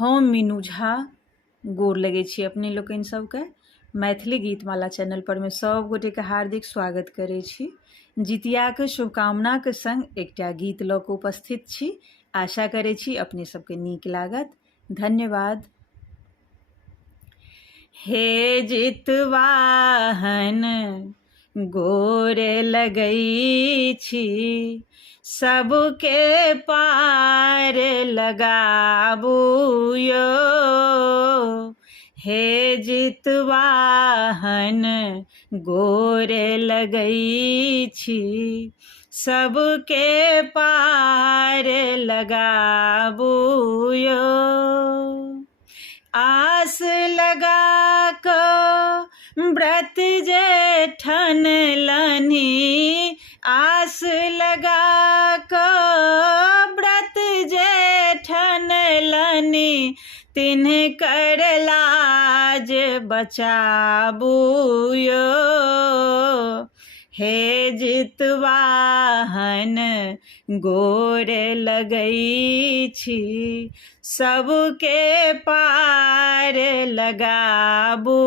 हम मीनू झा गोर लगै छी अपने लोकनि सबके मैथिली गीतमाला चैनल पर में सब गोटे के हार्दिक स्वागत करै छी। जितियाके शुभकामनाके संग एकटा गीत लऽ कऽ उपस्थित छी। आशा करै छी अपने सबके नीक लागत। धन्यवाद। हे जितवाहन गोर लगै छी, सबके पार लगाबू यो। हे जितवाहन गोर लगै छी, सबके पार लगाबू यो। आस लगा कऽ व्रत जे ठनलनि, आस लगा कऽ व्रत जे ठनलनि, तिनकर लाज बचाबू यो। हे जितवाहन गोर लगै छी, सबके पार लगाबू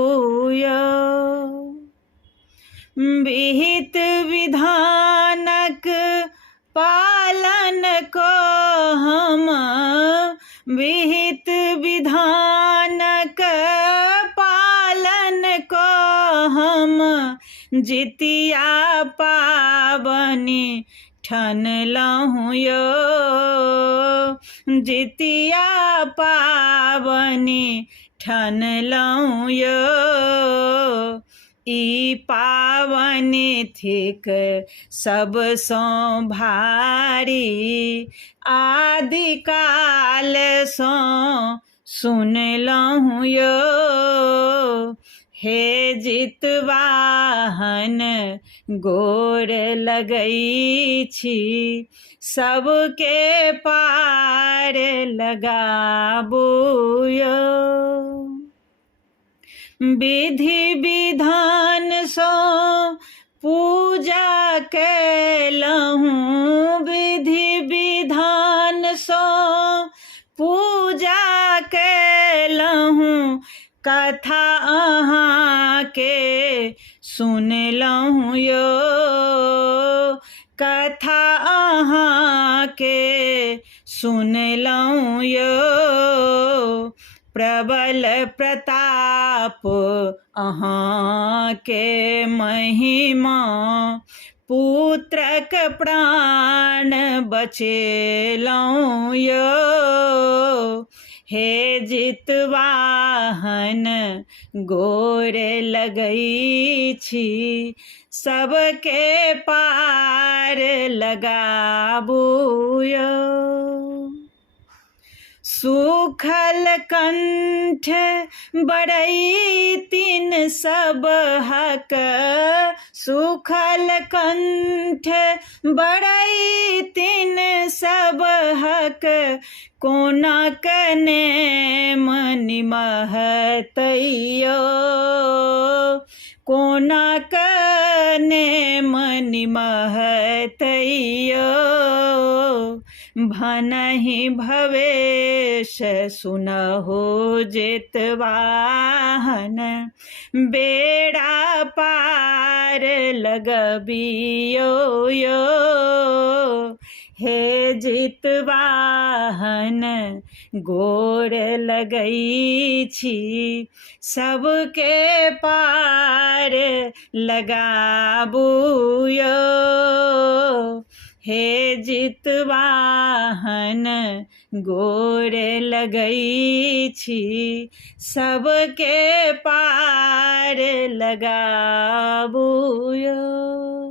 यो। विहित विधानक पालन को हम, विहित विधानक पालन को हम, जितिया पाबनि ठनलहुँ यो। जितिया पाबनि ठनलहुँ यो। ई पाबनि थिक सबसँ भारी, आदिकालसँ सुनलहुँ यो। हे जितवाहन गोर लगै छी, सबके पार लगाबू यो। विधि विधानसँ पूजा केलहुँ, विधि विधानसँ पूजा केलहुँ, कथा अहाँके सुनलहुँ यो। कथा अहाँके सुनलहुँ यो। प्रबल प्रताप अहाँके महिमा, पुत्रक प्राण बचेलहुँ यो। हे जितवाहन गोर लगै छी, सबके पार लगाबू यो। सूखल कंठ बरैतिन सबहक, सूखल कंठ बरैतिन सबहक, कोना कने निमहतैयो, कोना कने निमहतैयो। भनहि भवेश सुनहो जितवाहन, बेड़ा पार लगबियो यो। हे जितवाहन गोर लगै छी, सबके पार लगाबू यो। हे जितवाहन गोर लगै छी, सबके पार लगाबू यो।